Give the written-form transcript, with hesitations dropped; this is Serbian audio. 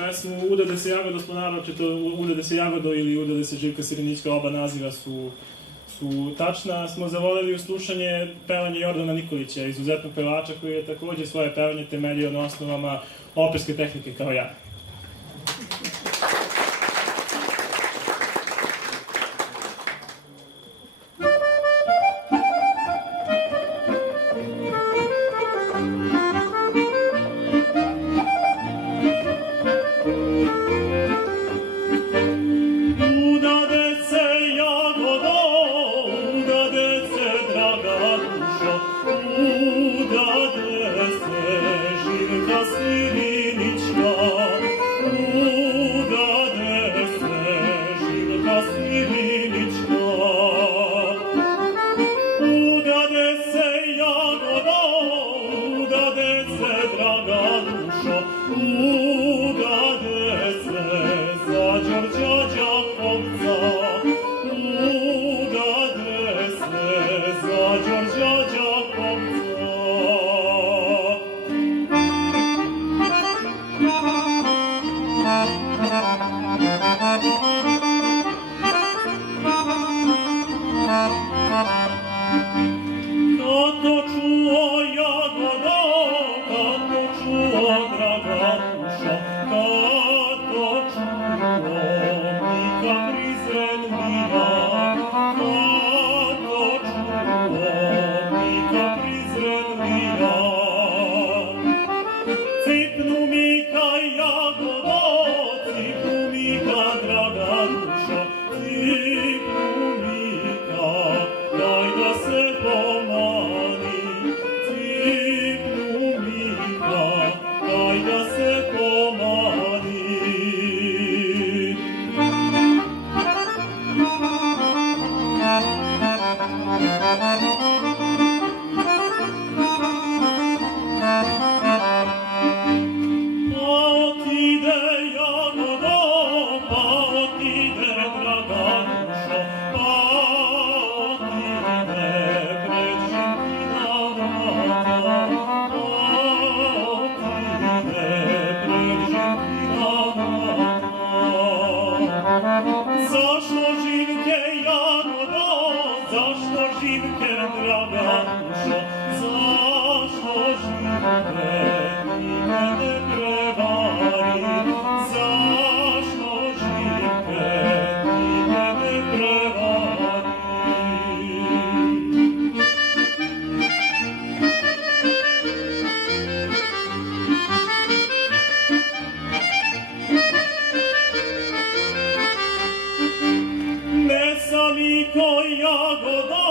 pesmu Udade se jagodo smo naročito, Udade se jagodo ili Udade se Živka Sirenićka, oba naziva su tačna, smo zavoleli u slušanje pevanje Jordana Nikolića, izuzetnog pevača koji je takođe svoje pevanje temeljio na osnovama operske tehnike kao ja. Amico jagoda